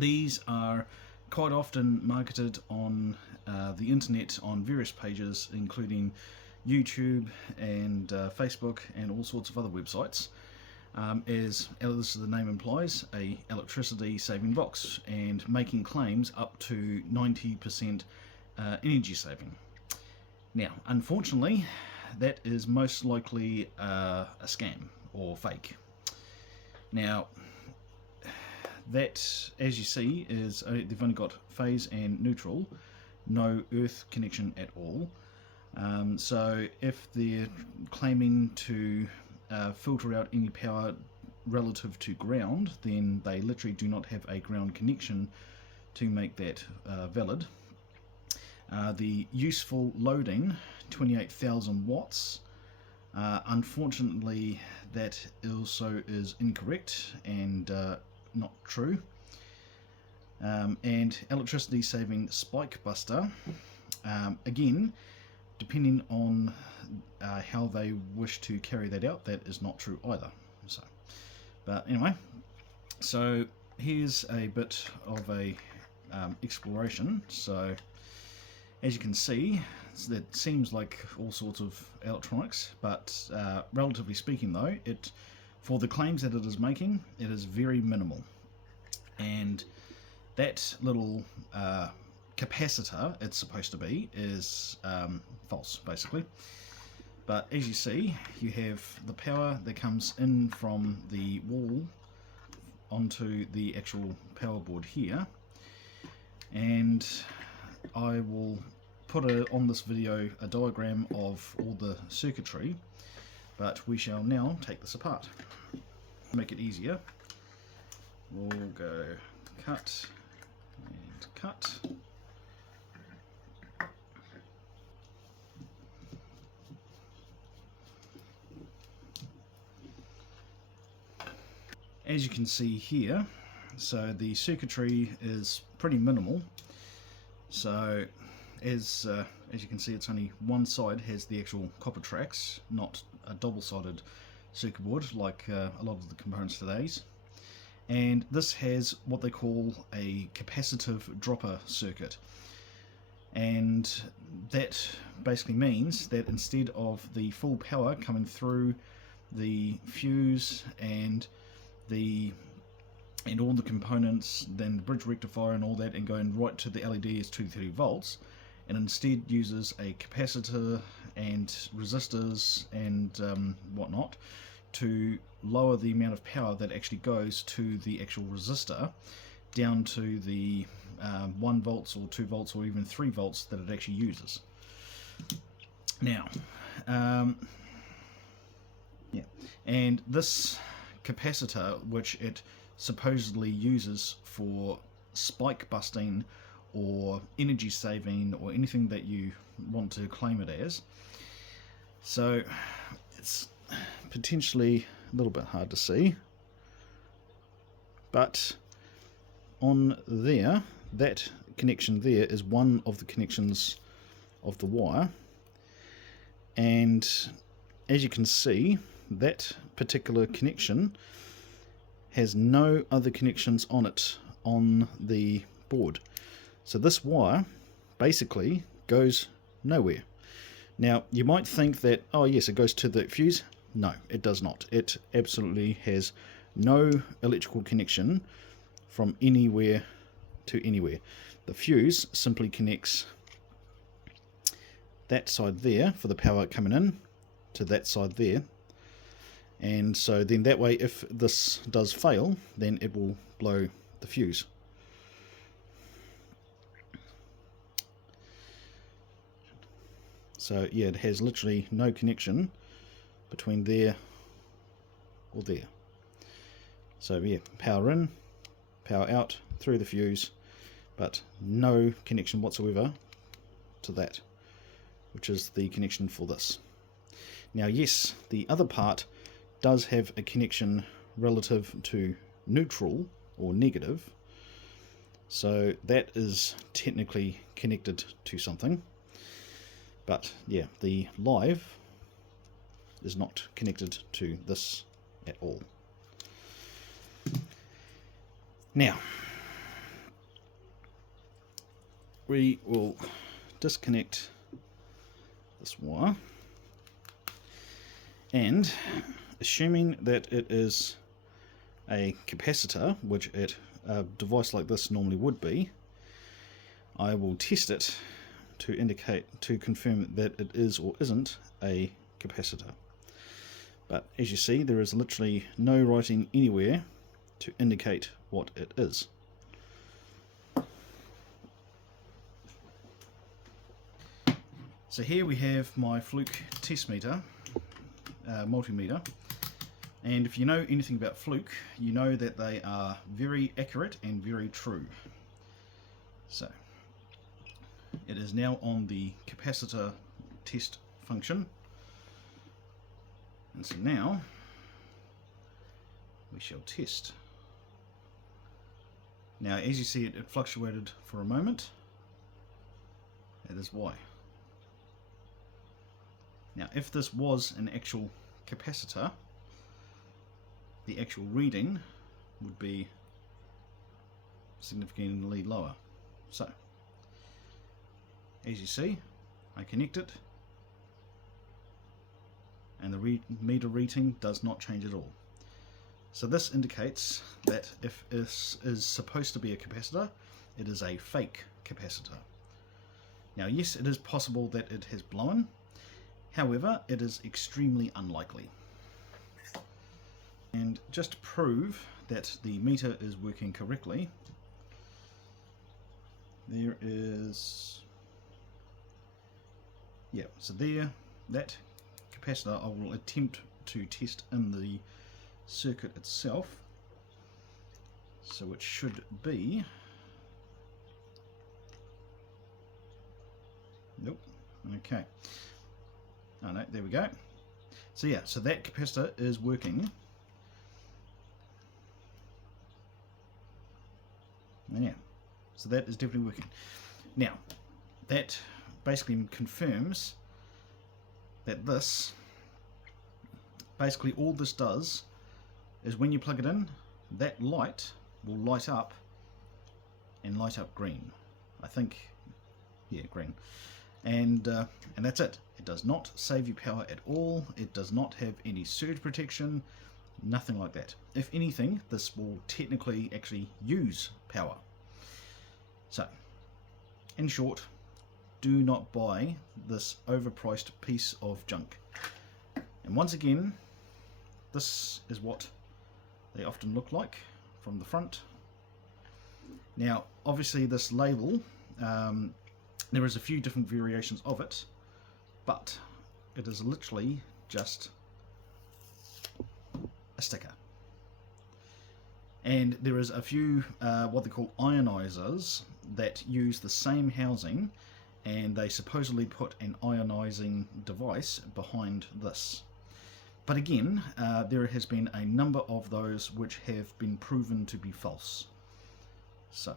These are quite often marketed on the internet on various pages, including YouTube and Facebook and all sorts of other websites. As the name implies, a electricity saving box, and making claims up to 90% energy saving. Now, unfortunately, that is most likely a scam or fake. Now, that, as you see, is they've only got phase and neutral, no earth connection at all. So if they're claiming to filter out any power relative to ground, then they literally do not have a ground connection to make that valid. The useful loading, 28,000 watts. Unfortunately, that also is incorrect and not true. And electricity saving spike buster, again, depending on how they wish to carry that out, that is not true either. So, but anyway, so here's a bit of a exploration. So as you can see, that seems like all sorts of electronics, but relatively speaking though, for the claims that it is making, it is very minimal. And that little capacitor it's supposed to be is false, basically. But as you see, you have the power that comes in from the wall onto the actual power board here, and I will put on this video a diagram of all the circuitry, but we shall now take this apart. Make it easier, we'll go cut and cut. As you can see here, so the circuitry is pretty minimal. So as you can see, it's only one side has the actual copper tracks, not a double-sided circuit board like a lot of the components today's. And this has what they call a capacitive dropper circuit, and that basically means that instead of the full power coming through the fuse and all the components, then the bridge rectifier and all that, and going right to the LED as 230 volts, and instead uses a capacitor and resistors and whatnot to lower the amount of power that actually goes to the actual resistor down to the 1 volts or 2 volts or even 3 volts that it actually uses. Now, yeah, and this capacitor, which it supposedly uses for spike busting or energy saving or anything that you want to claim it as, so it's potentially a little bit hard to see, but on there, that connection there is one of the connections of the wire, and as you can see, that particular connection has no other connections on it on the board. So this wire basically goes nowhere. Now you might think that, oh yes, it goes to the fuse. No, it does not. It absolutely has no electrical connection from anywhere to anywhere. The fuse simply connects that side there for the power coming in to that side there, and so then that way if this does fail, then it will blow the fuse. So yeah, it has literally no connection between there or there. So yeah, power in, power out through the fuse, but no connection whatsoever to that, which is the connection for this. Now yes, the other part does have a connection relative to neutral or negative, so that is technically connected to something, but yeah, the live is not connected to this at all. Now we will disconnect this wire, and assuming that it is a capacitor, which a device like this normally would be, I will test it to confirm that it is or isn't a capacitor. But as you see, there is literally no writing anywhere to indicate what it is. So here we have my Fluke test meter, multimeter, and if you know anything about Fluke, you know that they are very accurate and very true. So it is now on the capacitor test function, and so now we shall test. Now as you see, it fluctuated for a moment. That is why. Now if this was an actual capacitor, the actual reading would be significantly lower. So as you see, I connect it and the meter reading does not change at all. So this indicates that if this is supposed to be a capacitor, it is a fake capacitor. Now yes, it is possible that it has blown, however it is extremely unlikely. And just to prove that the meter is working correctly, there is, yeah, so there, that capacitor I will attempt to test in the circuit itself. So it should be, nope, okay, oh no, there we go. So yeah, so that capacitor is working. Yeah, so that is definitely working. Now, that basically confirms that this, basically all this does is when you plug it in, that light will light up and light up green. I think, yeah, green. And that's it. It does not save you power at all. It does not have any surge protection, nothing like that. If anything, this will technically actually use power. So, in short, do not buy this overpriced piece of junk. And once again, this is what they often look like from the front. Now, obviously this label, there is a few different variations of it, but it is literally just a sticker. And there is a few what they call ionizers that use the same housing, and they supposedly put an ionizing device behind this. But again, there has been a number of those which have been proven to be false. So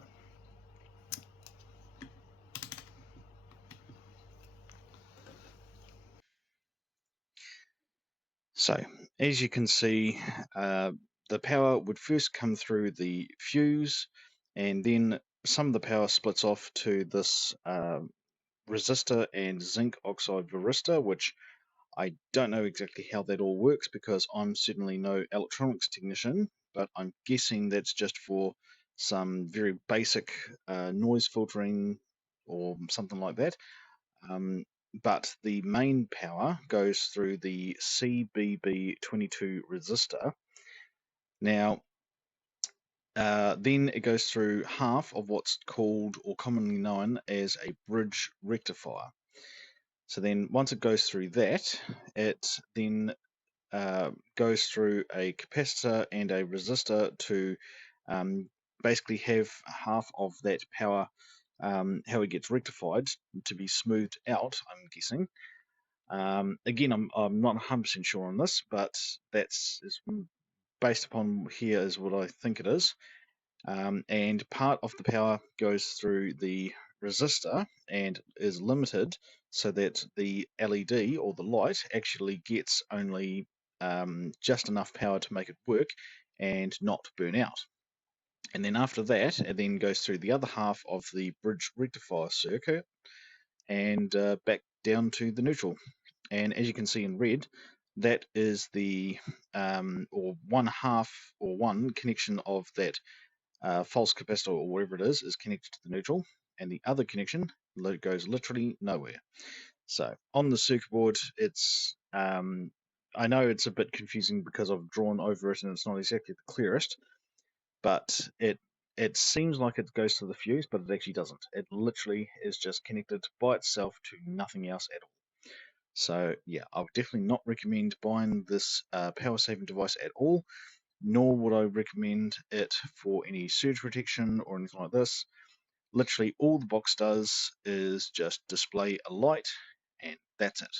as you can see, the power would first come through the fuse, and then some of the power splits off to this resistor and zinc oxide varistor, which I don't know exactly how that all works because I'm certainly no electronics technician, but I'm guessing that's just for some very basic noise filtering or something like that. But the main power goes through the CBB22 resistor. Now, then it goes through half of what's called or commonly known as a bridge rectifier. So then once it goes through that, it then goes through a capacitor and a resistor to basically have half of that power, how it gets rectified, to be smoothed out, I'm guessing. Again, I'm not 100% sure on this, but that's based upon here is what I think it is. And part of the power goes through the resistor and is limited so that the LED or the light actually gets only just enough power to make it work and not burn out. And then after that, it then goes through the other half of the bridge rectifier circuit and back down to the neutral. And as you can see in red, that is the or one half or one connection of that false capacitor or whatever it is connected to the neutral, and the other connection goes literally nowhere. So on the circuit board, it's I know it's a bit confusing because I've drawn over it and it's not exactly the clearest, but it seems like it goes to the fuse, but it actually doesn't. It literally is just connected by itself to nothing else at all. So yeah, I would definitely not recommend buying this power saving device at all, nor would I recommend it for any surge protection or anything like this. Literally all the box does is just display a light, and that's it.